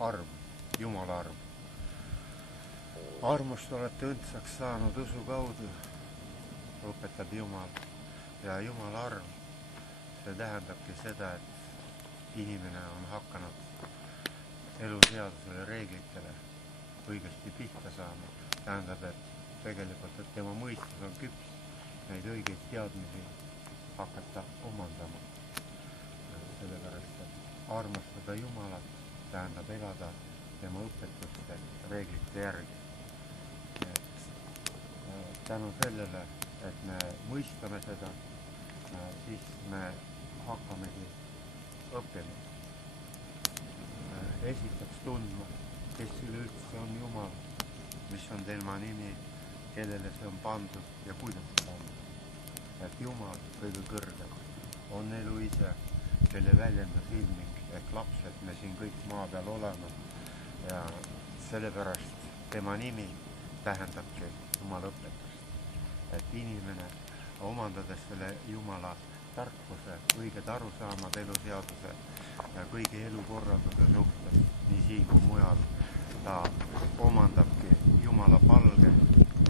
arm, Jumala arm. Armust olete õndsaks saanud usu kaudu, õpetab Jumal. Ja Jumala arm, see tähendabki seda, et inimene on hakanud eluseadusele, reeglitele õigesti pihta saama. Tähendab, et tegelikult, et tema mõistus on küps neid õigeid teadmisi hakata omandama. Sellepärast, et armastada Jumalat tähendab elada tema õpetuste reeglite järgi. Et tänu sellele, et me mõistame seda, siis me hakkamegi õppima. Esiteks tundma, kes üleüldse on Jumal, mis on tema nimi, kellele see on pandud ja kuidas see pandud. Et Jumal kõige kõrgem on elu ise, kelle väljendas ilming ehk lapsed me siin kõik maa peal oleme. Ja sellepärast tema nimi tähendabki Jumala õpetust. Et inimene omandades selle Jumala tarkuse, õiged arusaamad eluseaduse ja kõigi elukorralduse suhtes, nii siin kui mujal, ta omandabki Jumala palge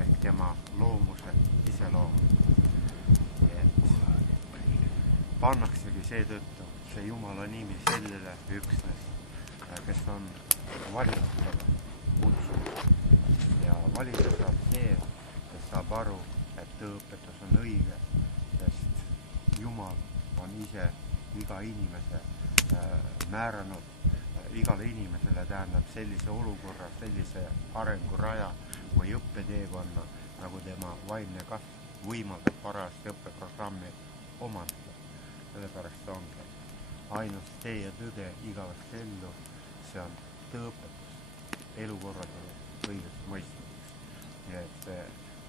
ehk tema loomuse iseloomu. Pannaksegi seetõttu see Jumala nimi sellele üksnes, kes on valitsusele kutsunud. Ja valida saab see, kes saab aru, et tõõpetus on õige, sest Jumal on ise iga inimese määranud, igale inimesele tähendab sellise olukorra, sellise arenguraja või õppeteekonna, nagu tema vaimne kasv võimaldab parajasti õppeprogrammi omandada. Sellepärast ongi ainus tee ja tõde igavesti ellu, see on tõõpetus, elukorraldus õigest mõistmiseks. Nii et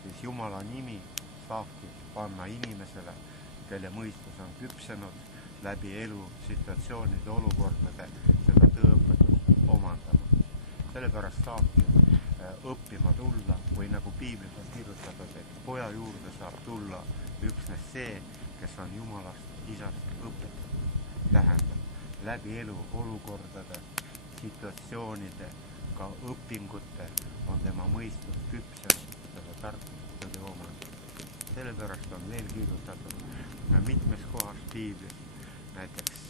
siis Jumala nimi saabki panna inimesele, kelle mõistus on küpsenud läbi elu situatsioonide olukordade seda tõõpetust omandama. Sellepärast saabki õppima tulla või nagu piiblis on kirjutatud, et poja juurde saab tulla üksnes see, kes on Jumalast isast õpetatud. Tähendab, läbi elu olukordade, situatsioonide, ka õpingute on tema mõistus küpsenud seda tarkust omandada. Sellepärast on veel kirjutatud mitmes kohas piiblis, näiteks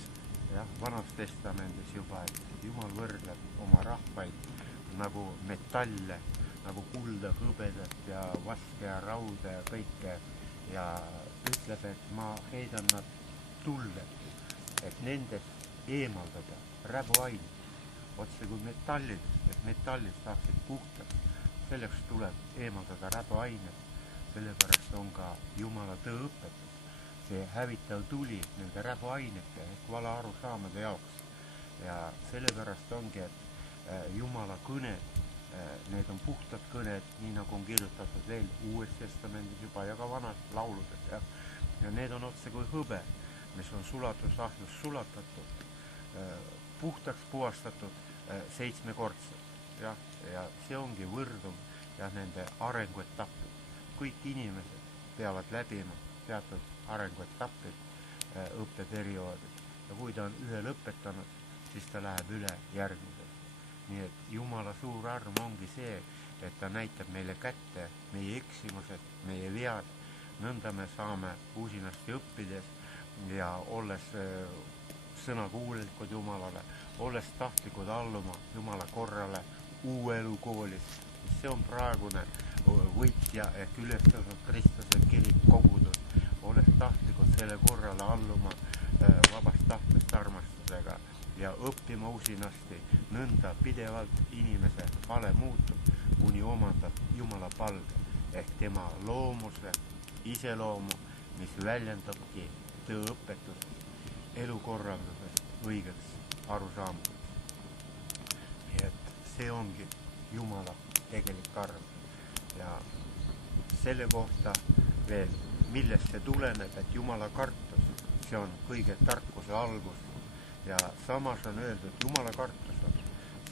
Vanas Testamendis juba, et Jumal võrdleb oma rahvaid nagu metalle, nagu kulda, hõbedat ja vaske ja rauda ja kõike ja ütleb, et ma heidan nad tulle, et nendest eemaldada räbuained, otse kui metallidest, et metallid saaksid puhtaks. Selleks tuleb eemaldada räbuained, sellepärast on ka Jumala tõõpetus, see hävitav tuli nende räbuainete ehk vala arusaamade jaoks. Ja sellepärast ongi, et Jumala kõned, need on puhtad kõned, nii nagu on kirjutatud veel Uues Testamendis juba ja ka vanas lauludes. Ja need on otse kui hõbe, mis on sulatusahjus sulatatud, puhtaks puhastatud 7-kordselt. Ja see ongi võrdum ja nende arenguetappid. Kõik inimesed peavad läbima teatud arenguetappid õppeperioodid. Ja kui ta on ühe lõpetanud, siis ta läheb üle järgmisel. Nii et Jumala suur arm ongi see, et ta näitab meile kätte meie eksimused, meie vead. Nõnda me saame uusinasti õppides ja olles sõnakuulelikud Jumalale, olles tahtlikud alluma Jumala korrale uue elu koolis. See on praegune võitja ehk ülestõusnud Kristuse kirik kogudus, olles tahtlikud selle korrale alluma vabast tahtest armastusega ja õppima uusinasti, nõnda pidevalt inimese vale muutub, kuni omandab Jumala palge ehk tema loomuse, iseloomu, mis väljendabki tõõpetusest, elukorraldusest, õigeks arusaamiseks. Nii et see ongi Jumala tegelik arm. Ja selle kohta veel, millest see tuleneb, et Jumala kartus, see on kõige tarkuse algus. Ja samas on öeldud, Jumala kartus on,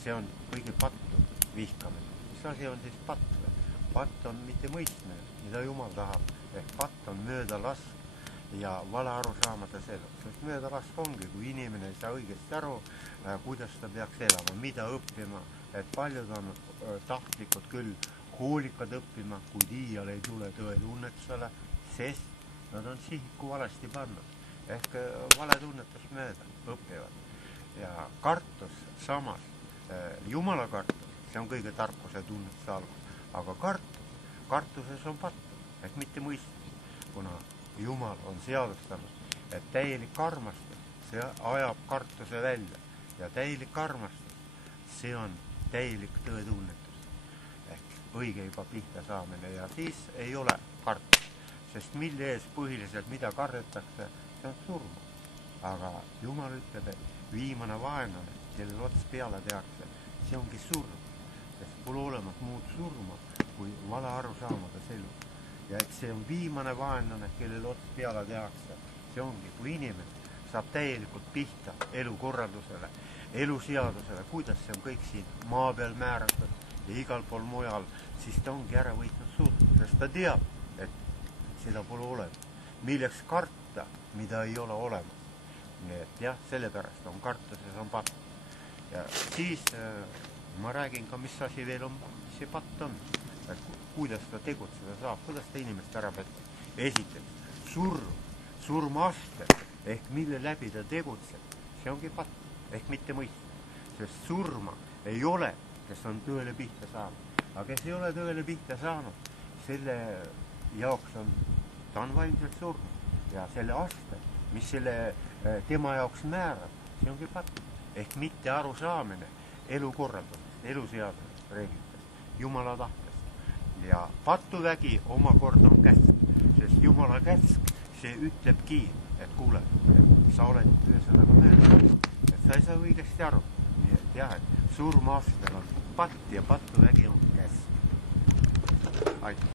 see on kõige pattu vihkamine. Mis asi on siis patt? Patt on mitte mõistmine, mida Jumal tahab, ehk patt on mööda lask ja vale arusaamades elu. Sest mööda kasv ongi, kui inimene ei saa õigesti aru, kuidas ta peaks elama, mida õppima, et paljud on tahtlikud küll hoolikad õppima, kuid iial ei tule tõetunnetusele, sest nad on sihiku valesti pannud. Ehk vale tunnetus mööda õpivad. Ja kartus samas, Jumala kartus, see on kõige tarkuse tunnetuse algus, aga kartuses on pattu, ehk mitte mõistus, kuna Jumal on seadustanud, et täielik armastus, see ajab kartuse välja ja täielik armastus, see on täielik tõetunnetus ehk õige juba pihta saamine ja siis ei ole kartus, sest mille ees põhiliselt mida kardetakse, see on surma. Aga Jumal ütleb, et viimane vaenlane, kellel ots peale tehakse, see ongi surm, sest pole olemas muud surma kui vale arusaamades elu. Ja eks see on viimane vaenlane, kellel ots peale tehakse, see ongi, kui inimene saab täielikult pihta elukorraldusele, eluseadusele, kuidas see on kõik siin maa peal määratud ja igal pool mujal, siis ta ongi ära võitnud surma, sest ta teab, et seda pole olemas. Milleks karta, mida ei ole olemas. Nii et jah, sellepärast on kartuses on patt. Ja siis ma räägin ka, mis asi veel on, mis see patt on. Et kuidas ta tegutseda saab, kuidas ta inimest ära petab. Esiteks, surmaaste, ehk mille läbi ta tegutseb, see ongi patt, ehk mitte mõista. Sest surma ei ole, kes on tõele pihta saanud. Aga kes ei ole tõele pihta saanud, selle jaoks on, ta on vaimselt surnud. Ja selle aste, mis selle tema jaoks määrab, see ongi patt. Ehk mitte arusaamine elukorraldusest, eluseadusest, reeglitest, Jumala tahtest. Ja patuvägi omakorda on käsk, sest Jumala käsk, see ütlebki, et kuule, sa oled ühesõnaga mööda, et sa ei saa õigesti aru. Nii et jah, et surmaastel on patt ja patuvägi on käsk. Aitäh!